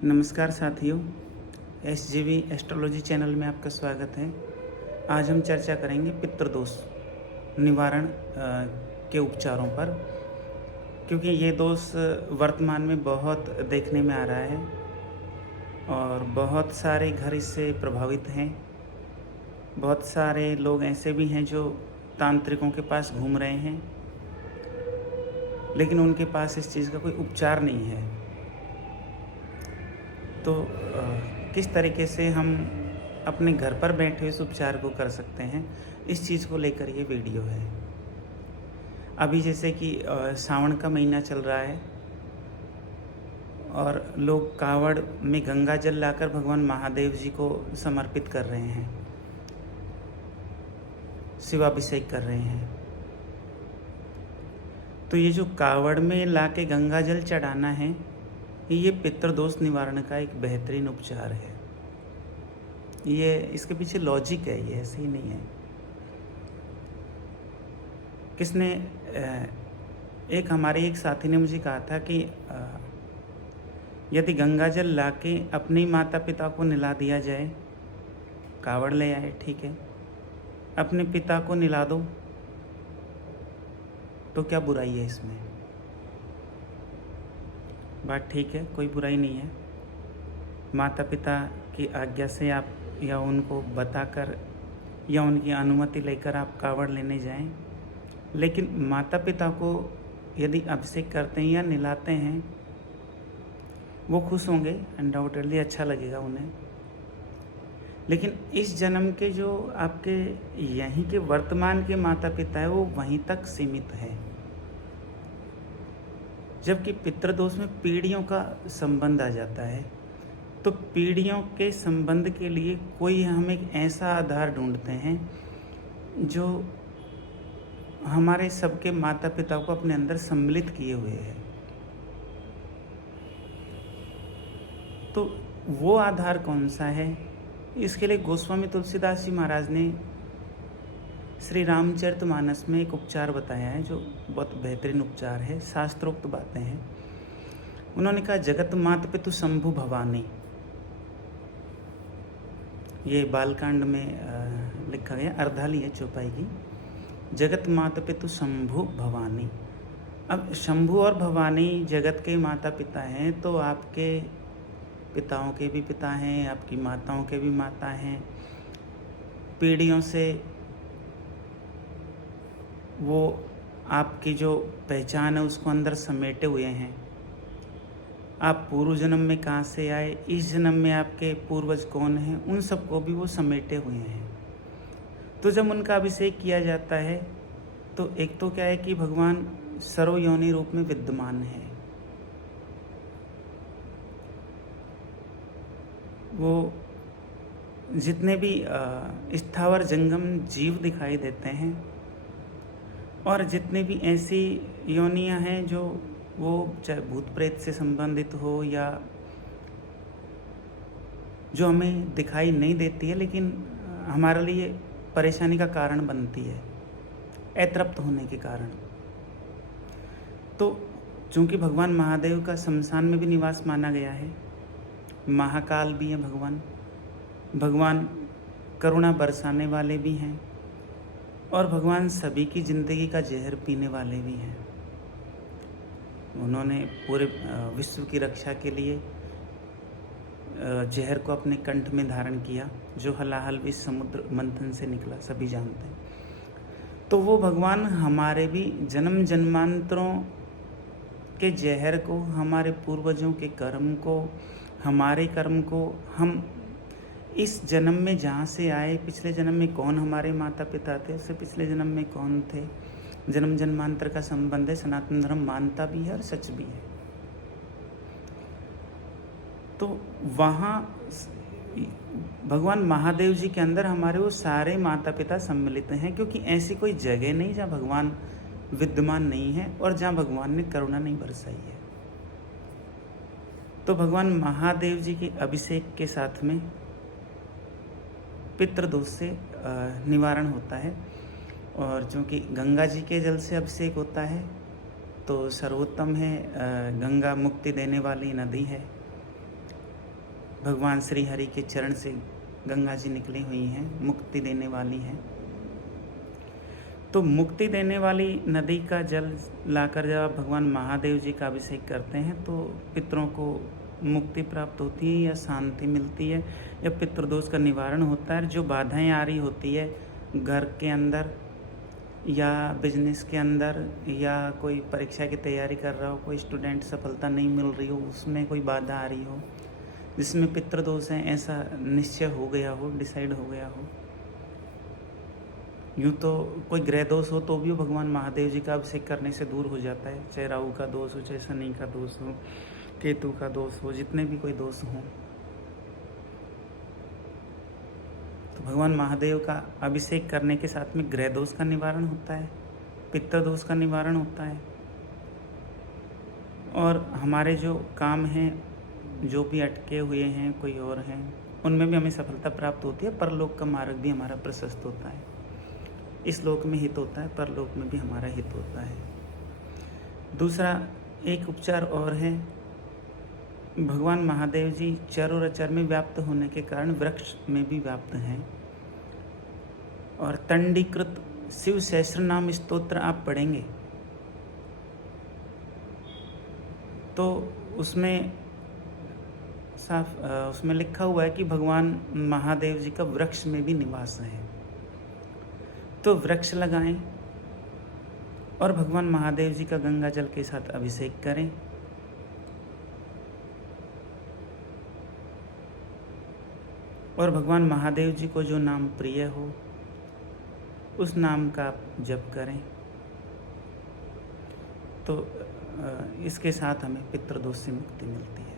नमस्कार साथियों, SGV astrology channel में आपका स्वागत है। आज हम चर्चा करेंगे पितृदोष निवारण के उपचारों पर, क्योंकि ये दोष वर्तमान में बहुत देखने में आ रहा है और बहुत सारे घर इससे प्रभावित हैं। बहुत सारे लोग ऐसे भी हैं जो तांत्रिकों के पास घूम रहे हैं, लेकिन उनके पास इस चीज़ का कोई उपचार नहीं है। तो किस तरीके से हम अपने घर पर बैठे इस उपचार को कर सकते हैं, इस चीज़ को लेकर ये वीडियो है। अभी जैसे कि सावन का महीना चल रहा है और लोग कावड़ में गंगा जल लाकर भगवान महादेव जी को समर्पित कर रहे हैं, शिवाभिषेक कर रहे हैं। तो ये जो कावड़ में लाके गंगा जल चढ़ाना है, ये पितृदोष निवारण का एक बेहतरीन उपचार है। ये इसके पीछे लॉजिक है, ये ऐसे ही नहीं है। किसने एक हमारे एक साथी ने मुझे कहा था कि यदि गंगा जल लाके अपने माता पिता को निला दिया जाए, कावड़ ले आए, ठीक है, अपने पिता को निला दो, तो क्या बुराई है इसमें? बात ठीक है, कोई बुराई नहीं है। माता पिता की आज्ञा से आप या उनको बताकर या उनकी अनुमति लेकर आप कावड़ लेने जाएं, लेकिन माता पिता को यदि अभिषेक करते हैं या निलाते हैं, वो खुश होंगे, अनडाउटेडली अच्छा लगेगा उन्हें। लेकिन इस जन्म के जो आपके यहीं के वर्तमान के माता पिता है, वो वहीं तक सीमित है, जबकि पितृदोष में पीढ़ियों का संबंध आ जाता है। तो पीढ़ियों के संबंध के लिए कोई हम एक ऐसा आधार ढूंढते हैं जो हमारे सबके माता पिता को अपने अंदर सम्मिलित किए हुए है। तो वो आधार कौन सा है? इसके लिए गोस्वामी तुलसीदास जी महाराज ने श्री रामचरितमानस में एक उपचार बताया है, जो बहुत बेहतरीन उपचार है, शास्त्रोक्त बातें हैं। उन्होंने कहा, जगत मात पितु शंभु भवानी। ये बालकांड में लिखा गया, अर्धाली है चौपाई की। जगत मात पितु शंभु भवानी। अब शंभु और भवानी जगत के माता पिता हैं, तो आपके पिताओं के भी पिता हैं, आपकी माताओं के भी माता हैं। पीढ़ियों से वो आपकी जो पहचान है उसको अंदर समेटे हुए हैं। आप पूर्व जन्म में कहाँ से आए, इस जन्म में आपके पूर्वज कौन हैं, उन सबको भी वो समेटे हुए हैं। तो जब उनका अभिषेक किया जाता है, तो एक तो क्या है कि भगवान सर्वयोनि रूप में विद्यमान है। वो जितने भी स्थावर जंगम जीव दिखाई देते हैं और जितने भी ऐसी योनियां हैं जो वो चाहे भूत प्रेत से संबंधित हो या जो हमें दिखाई नहीं देती है, लेकिन हमारे लिए परेशानी का कारण बनती है, अतृप्त होने के कारण। तो चूंकि भगवान महादेव का शमशान में भी निवास माना गया है, महाकाल भी है भगवान करुणा बरसाने वाले भी हैं, और भगवान सभी की ज़िंदगी का जहर पीने वाले भी हैं। उन्होंने पूरे विश्व की रक्षा के लिए जहर को अपने कंठ में धारण किया, जो हलाहल भी समुद्र मंथन से निकला, सभी जानते हैं। तो वो भगवान हमारे भी जन्म जन्मांतरों के जहर को, हमारे पूर्वजों के कर्म को, हमारे कर्म को, हम इस जन्म में जहाँ से आए, पिछले जन्म में कौन हमारे माता पिता थे, उससे पिछले जन्म में कौन थे, जन्म जन्मांतर का संबंध है, सनातन धर्म मानता भी है और सच भी है। तो वहाँ भगवान महादेव जी के अंदर हमारे वो सारे माता पिता सम्मिलित हैं, क्योंकि ऐसी कोई जगह नहीं जहाँ भगवान विद्यमान नहीं है और जहाँ भगवान ने करुणा नहीं बरसाई है। तो भगवान महादेव जी के अभिषेक के साथ में पितृदोष से निवारण होता है। और चूँकि गंगा जी के जल से अभिषेक होता है, तो सर्वोत्तम है, गंगा मुक्ति देने वाली नदी है। भगवान श्री हरि के चरण से गंगा जी निकली हुई हैं, मुक्ति देने वाली हैं। तो मुक्ति देने वाली नदी का जल लाकर जब आप भगवान महादेव जी का अभिषेक करते हैं तो पितरों को मुक्ति प्राप्त होती है या शांति मिलती है या पितृदोष का निवारण होता है। जो बाधाएं आ रही होती है घर के अंदर या बिजनेस के अंदर या कोई परीक्षा की तैयारी कर रहा हो, कोई स्टूडेंट सफलता नहीं मिल रही हो, उसमें कोई बाधा आ रही हो जिसमें पितृदोष है, ऐसा निश्चय हो गया हो, डिसाइड हो गया हो, यूँ तो कोई ग्रह दोष हो तो भी भगवान महादेव जी का अभिषेक करने से दूर हो जाता है। चाहे राहु का दोष हो, चाहे शनि का दोष हो, केतु का दोष हो, जितने भी कोई दोष हों, तो भगवान महादेव का अभिषेक करने के साथ में ग्रह दोष का निवारण होता है, पितृ दोष का निवारण होता है और हमारे जो काम हैं, जो भी अटके हुए हैं कोई और हैं, उनमें भी हमें सफलता प्राप्त होती है। परलोक का मार्ग भी हमारा प्रशस्त होता है। इस लोक में हित होता है, परलोक में भी हमारा हित होता है। दूसरा एक उपचार और है, भगवान महादेव जी चर और अचर में व्याप्त होने के कारण वृक्ष में भी व्याप्त हैं और तंडीकृत शिव सहस्त्र नाम स्तोत्र आप पढ़ेंगे तो उसमें साफ उसमें लिखा हुआ है कि भगवान महादेव जी का वृक्ष में भी निवास है। तो वृक्ष लगाएं और भगवान महादेव जी का गंगा जल के साथ अभिषेक करें। और भगवान महादेव जी को जो नाम प्रिय हो उस नाम का आप जप करें। तो इसके साथ हमें पितृदोष से मुक्ति मिलती है।